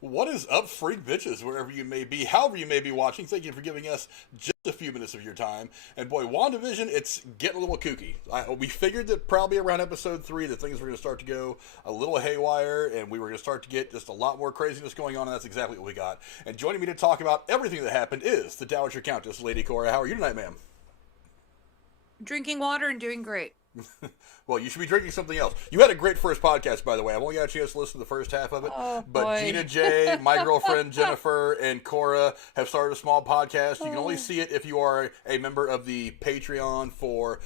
What is up, freak bitches, wherever you may be, however you may be watching? Thank you for giving us just a few minutes of your time. And boy, WandaVision, it's getting a little kooky. We figured that probably around episode 3 that things were going to start to go a little haywire, and we were going to start to get just a lot more craziness going on, and that's exactly what we got. And joining me to talk about everything that happened is the Dowager Countess, Lady Cora. How are you tonight, ma'am? Drinking water and doing great. Well, you should be drinking something else. You had a great first podcast, by the way. I've only got a chance to listen to the first half of it. Oh, but boy. Gina J, my girlfriend Jennifer, and Cora have started a small podcast. You can only see it if you are a member of the Patreon for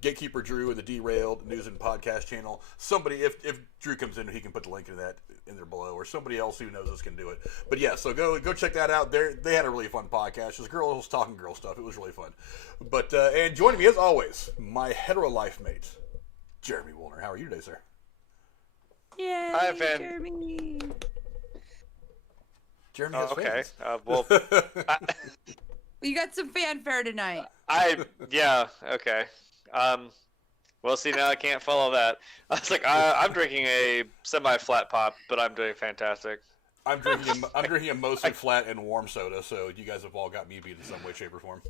Gatekeeper Drew and the Derailed News and Podcast channel. Somebody, if Drew comes in, he can put the link to that in there below, or somebody else who knows us can do it. But yeah, so go check that out. They had a really fun podcast. Just girls talking girl stuff. It was really fun. But and joining me as always, my hetero life mate, Jeremy Woolner. How are you today, sir? Yay, Hi, Van. Jeremy. Jeremy has okay. fans. You got some fanfare tonight. Yeah, okay. Well, see, now I can't follow that. I was like, I'm drinking a semi-flat pop, but I'm doing fantastic. I'm drinking a mostly flat and warm soda, so you guys have all got me beat in some way, shape, or form.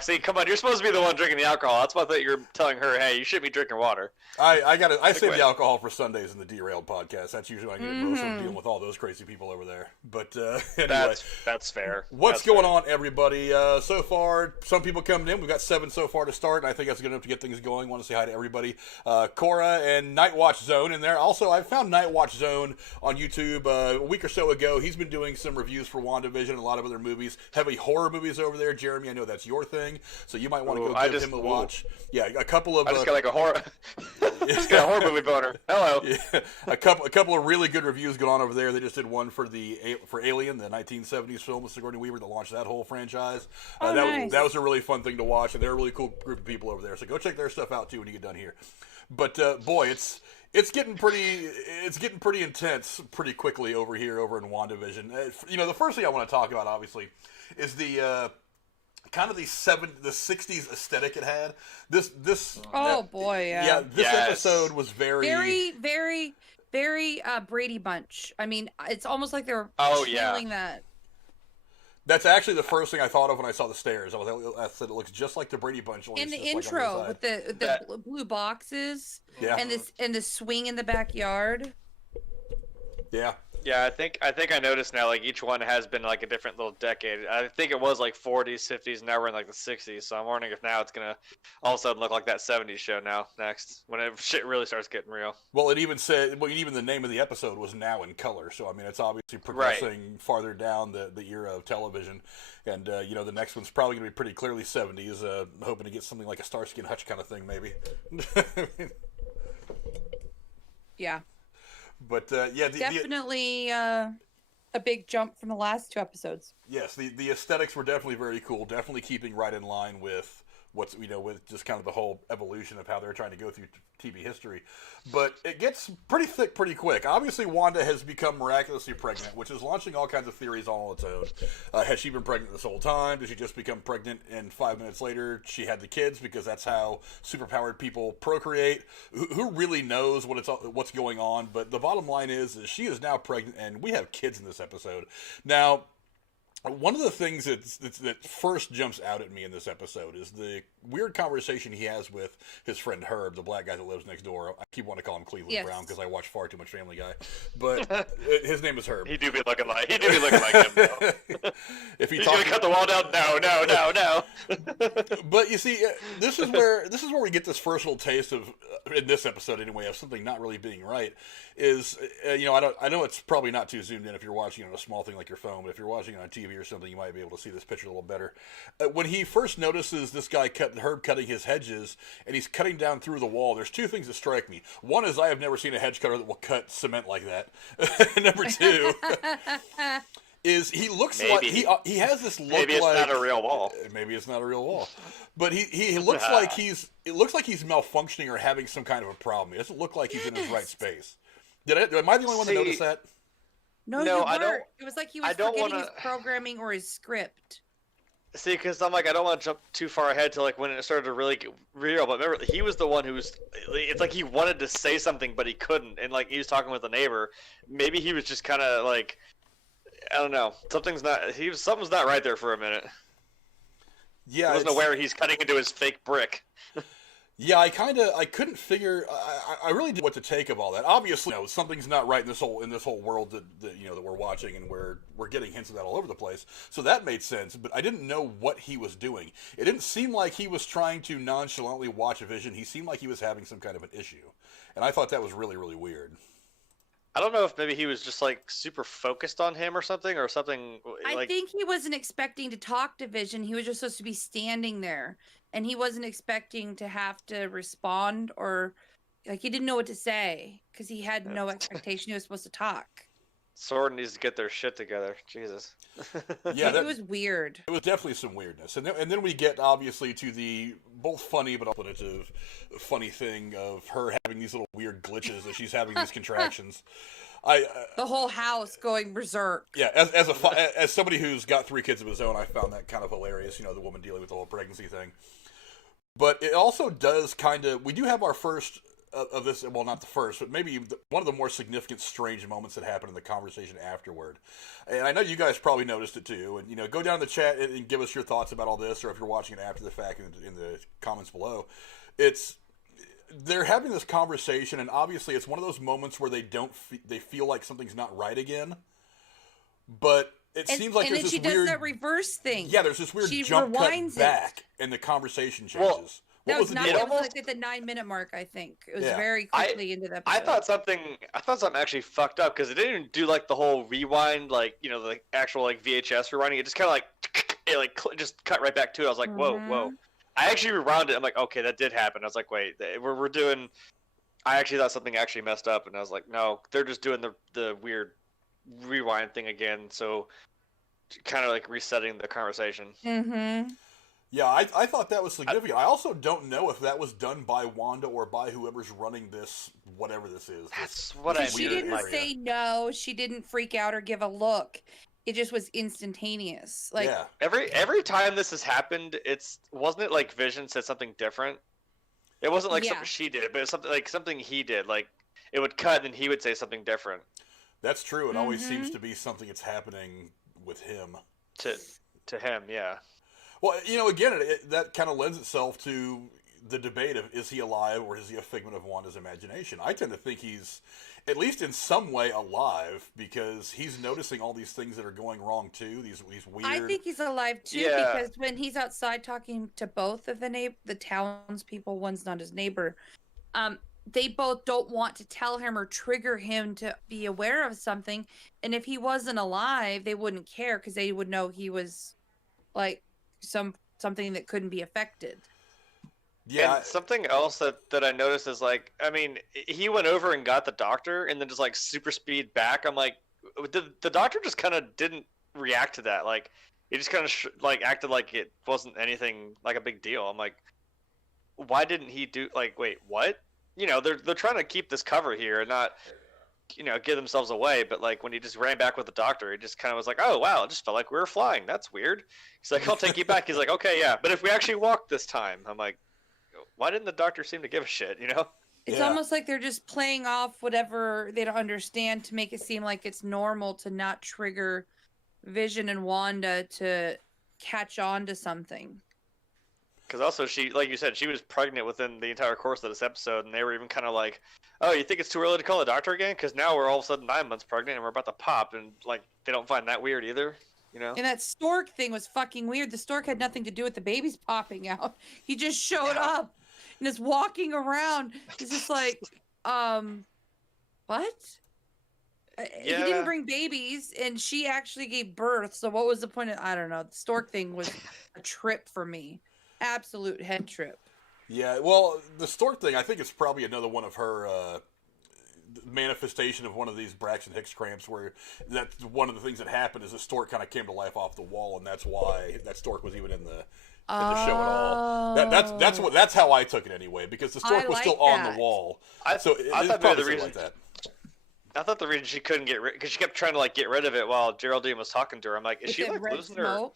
See, come on, you're supposed to be the one drinking the alcohol. That's why I thought you were telling her, hey, you should be drinking water. I save the alcohol for Sundays in the Derailed podcast. That's usually when I get most of dealing with all those crazy people over there. But anyway, that's fair. What's going on, everybody? So far, some people coming in. We've got 7 so far to start, and I think that's good enough to get things going. Want to say hi to everybody. Cora and Night Watch Zone in there. Also, I found Night Watch Zone on YouTube a week or so ago. He's been doing some reviews for WandaVision and a lot of other movies, heavy horror movies over there. Jeremy, I know that's your thing, so you might want to go give him a watch. Yeah, a couple of. I just got like a horror. Just got a horror movie boner. Hello. Yeah, a couple of really good reviews going on over there. They just did one for Alien, the 1970s film with Sigourney Weaver that launched that whole franchise. Nice. That was a really fun thing to watch, and they're a really cool group of people over there. So go check their stuff out too when you get done here. But boy, it's getting pretty intense pretty quickly over here over in WandaVision. The first thing I want to talk about obviously is the kind of the 60s aesthetic it had. This episode was very Brady Bunch. I mean, it's almost like they were channeling that. That's actually the first thing I thought of when I saw the stairs. I said it looks just like the Brady Bunch. In the intro with the blue boxes, and the swing in the backyard. Yeah. Yeah, I think I noticed now, like, each one has been like a different little decade. I think it was like 40s, 50s, now we're in like the 60s. So I'm wondering if now it's gonna all of a sudden look like that 70s show now next, when shit really starts getting real. Well, it even said, even the name of the episode was Now in Color. So I mean, it's obviously progressing farther down the era of television, and the next one's probably gonna be pretty clearly 70s. Hoping to get something like a Starsky and Hutch kind of thing, maybe. Yeah. But definitely a big jump from the last 2 episodes. Yes, the aesthetics were definitely very cool. Definitely keeping right in line with what's with just kind of the whole evolution of how they're trying to go through TV history. But it gets pretty thick pretty quick. Obviously, Wanda has become miraculously pregnant, which is launching all kinds of theories all on its own. Has she been pregnant this whole time? Did she just become pregnant and 5 minutes later she had the kids because that's how superpowered people procreate? Who really knows what's going on? But the bottom line is she is now pregnant, and we have kids in this episode. Now, one of the things that first jumps out at me in this episode is the weird conversation he has with his friend Herb, the black guy that lives next door. I keep wanting to call him Cleveland Brown because I watch far too much Family Guy, but his name is Herb. He do be looking like him though. If he's gonna cut the wall down, no. But you see, this is where we get this first little taste of, in this episode anyway, of something not really being right. Is I know it's probably not too zoomed in if you're watching on a small thing like your phone, but if you're watching on TV or something, you might be able to see this picture a little better. When he first notices this guy Herb cutting his hedges, and he's cutting down through the wall, there's 2 things that strike me. One is I have never seen a hedge cutter that will cut cement like that. Number 2 is he looks like he has this look. Maybe it's not a real wall. Maybe it's not a real wall, but he looks like it looks like he's malfunctioning or having some kind of a problem. It doesn't look like he's in his right space. Am I the only one that noticed that? No, you weren't. It was like he was forgetting his programming or his script. See, because I'm like, I don't want to jump too far ahead to like when it started to really get real. But remember, he was the one who was. It's like he wanted to say something, but he couldn't, and like he was talking with a neighbor. Maybe he was just kind of like, I don't know. Something's not right there for a minute. Yeah, I wasn't aware he's cutting into his fake brick. Yeah, I couldn't figure. I really didn't know what to take of all that. Obviously, something's not right in this whole world that that we're watching, and we're getting hints of that all over the place. So that made sense, but I didn't know what he was doing. It didn't seem like he was trying to nonchalantly watch a vision. He seemed like he was having some kind of an issue, and I thought that was really, really weird. I don't know if maybe he was just like super focused on him or something. I think he wasn't expecting to talk to Vision. He was just supposed to be standing there, and he wasn't expecting to have to respond, or like he didn't know what to say because he had no expectation he was supposed to talk. Sword needs to get their shit together. Jesus. Yeah, it was weird. It was definitely some weirdness, and then we get obviously to the both funny but also funny thing of her having these little weird glitches as she's having these contractions. The whole house going berserk. Yeah, as somebody who's got 3 kids of his own, I found that kind of hilarious. The woman dealing with the whole pregnancy thing. But it also does we do have our first of this, well, not the first, but maybe one of the more significant strange moments that happened in the conversation afterward. And I know you guys probably noticed it too. And, go down in the chat and give us your thoughts about all this, or if you're watching it after the fact in the comments below. They're having this conversation, and obviously it's one of those moments where they feel like something's not right again. But it seems like there's this weird... she does that reverse thing. Yeah, there's this weird jump cut back, and the conversation changes. Well, that was like at the 9-minute mark, I think. It was very quickly into the episode. I thought something actually fucked up because it didn't even do like the whole rewind, like the actual like VHS rewinding. It just kind of just cut right back to it. I was like, whoa. I actually rewound it. I'm like, okay, that did happen. I was like, wait, we're doing. I actually thought something actually messed up, and I was like, no, they're just doing the weird rewind thing again. So kind of like resetting the conversation. Mm-hmm. Yeah, I thought that was significant. I also don't know if that was done by Wanda or by whoever's running this, whatever this is. That's what I mean. She didn't say no. She didn't freak out or give a look. It just was instantaneous. Like every time this has happened, wasn't it like Vision said something different? It wasn't like something she did, but it was something he did. Like it would cut, and then he would say something different. That's true. It always seems to be something that's happening with him. To him, yeah. Well, again, that kind of lends itself to the debate of is he alive or is he a figment of Wanda's imagination? I tend to think he's, at least in some way, alive because he's noticing all these things that are going wrong too. These weird. I think he's alive too because when he's outside talking to both of the townspeople, one's not his neighbor. They both don't want to tell him or trigger him to be aware of something. And if he wasn't alive, they wouldn't care because they would know he was like something that couldn't be affected. Yeah. And something else that I noticed is like, I mean, he went over and got the doctor and then just like super speed back. I'm like, the doctor just kind of didn't react to that. Like, he just kind of like acted like it wasn't anything like a big deal. I'm like, why didn't he do like, wait, what? They're trying to keep this cover here and not, give themselves away. But like when he just ran back with the doctor, he just kind of was like, oh wow, it just felt like we were flying. That's weird. He's like, I'll take you back. He's like, okay, yeah, but if we actually walked this time, I'm like, why didn't the doctor seem to give a shit? It's almost like they're just playing off whatever they don't understand to make it seem like it's normal to not trigger Vision and Wanda to catch on to something. Because also she, like you said, she was pregnant within the entire course of this episode, and they were even kind of like, oh, you think it's too early to call the doctor again? Because now we're all of a sudden 9 months pregnant and we're about to pop, and like they don't find that weird either, And that stork thing was fucking weird. The stork had nothing to do with the babies popping out. He just showed up and is walking around. He's just like, what? He didn't bring babies, and she actually gave birth. So what was the point of? I don't know. The stork thing was a trip for me. Absolute head trip. Yeah, well, the stork thing, I think it's probably another one of her manifestation of one of these Braxton Hicks cramps, where that's one of the things that happened is the stork kind of came to life off the wall, and that's why that stork was even in the show at all. That's how I took it anyway, because the stork was still on the wall. I thought probably the reason like that. I thought the reason she couldn't get rid, because she kept trying to like get rid of it while Geraldine was talking to her. I'm like, is she like losing her?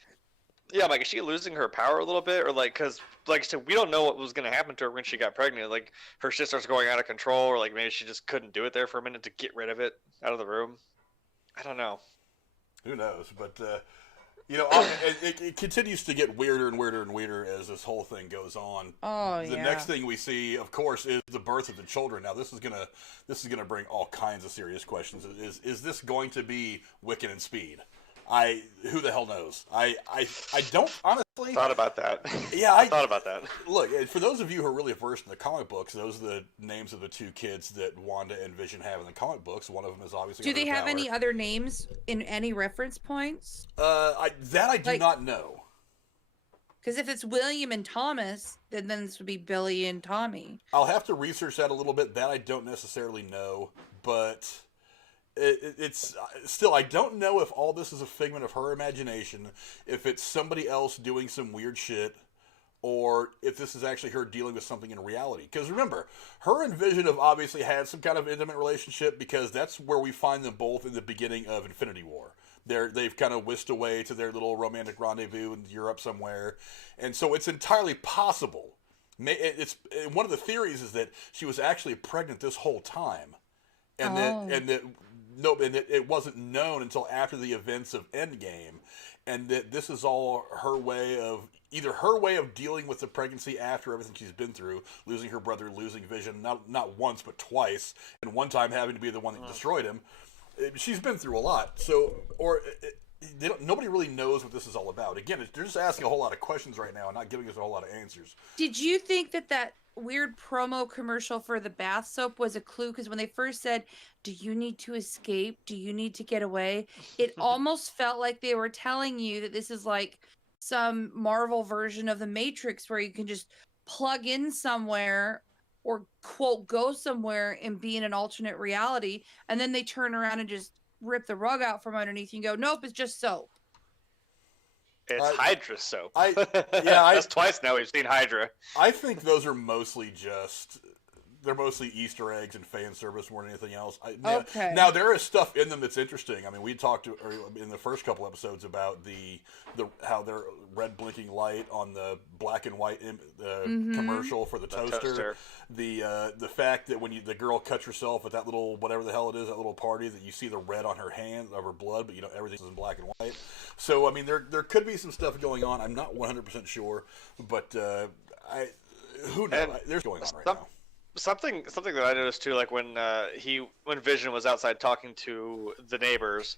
Yeah, like, is she losing her power a little bit, or like, because like I said, we don't know what was gonna happen to her when she got pregnant. Like, her shit starts going out of control, or like maybe she just couldn't do it there for a minute to get rid of it out of the room. I don't know. Who knows? But it continues to get weirder and weirder and weirder as this whole thing goes on. The next thing we see, of course, is the birth of the children. Now, this is gonna bring all kinds of serious questions. Is this going to be Wiccan and Speed? Who the hell knows? I don't honestly thought about that. Yeah, I thought about that. Look, for those of you who are really versed in the comic books, those are the names of the two kids that Wanda and Vision have in the comic books. One of them is obviously. Do they have any other names in any reference points? I do not know. Because if it's William and Thomas, then this would be Billy and Tommy. I'll have to research that a little bit. That I don't necessarily know, but. It's still, I don't know if all this is a figment of her imagination, if it's somebody else doing some weird shit, or if this is actually her dealing with something in reality. Because remember, her and Vision have obviously had some kind of intimate relationship, because that's where we find them both in the beginning of Infinity War. They've kind of whisked away to their little romantic rendezvous in Europe somewhere, and so it's entirely possible. It's one of the theories is that she was actually pregnant this whole time, and that it wasn't known until after the events of Endgame, and that this is all her way of dealing with the pregnancy after everything she's been through, losing her brother, losing Vision, not once but twice, and one time having to be the one that destroyed him. She's been through a lot, nobody really knows what this is all about. Again, they're just asking a whole lot of questions right now and not giving us a whole lot of answers. Did you think that weird promo commercial for the bath soap was a clue? Because when they first said, "Do you need to escape? Do you need to get away?" It almost felt like they were telling you that this is like some Marvel version of the Matrix, where you can just plug in somewhere or quote go somewhere and be in an alternate reality, and then they turn around and just rip the rug out from underneath you and go, "Nope, it's just soap." It's Hydra soap. That's twice now we've seen Hydra. I think those are mostly they're mostly Easter eggs and fan service more than anything else. Now there is stuff in them that's interesting. I mean, we talked in the first couple episodes about how their red blinking light on the black and white commercial for the toaster. The fact that when the girl cuts herself at that little whatever the hell it is, that little party, that you see the red on her hand of her blood, but everything's in black and white. So I mean, there could be some stuff going on. I'm not 100% sure, but who knows? There's going on right now. Something that I noticed too, like when Vision was outside talking to the neighbors,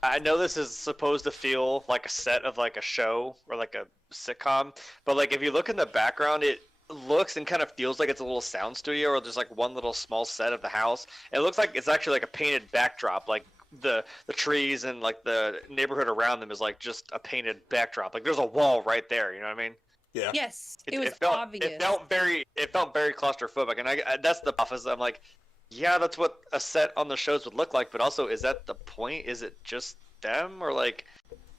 I know this is supposed to feel like a set of like a show or like a sitcom, but like if you look in the background, it looks and kind of feels like it's a little sound studio, or there's like one little small set of the house. It looks like it's actually like a painted backdrop, like the trees and like the neighborhood around them is like just a painted backdrop. Like there's a wall right there, you know what I mean? Yeah. Yes, it was obvious. It felt very claustrophobic, and that's the office. I'm like, yeah, that's what a set on the shows would look like. But also, is that the point? Is it just them, or like,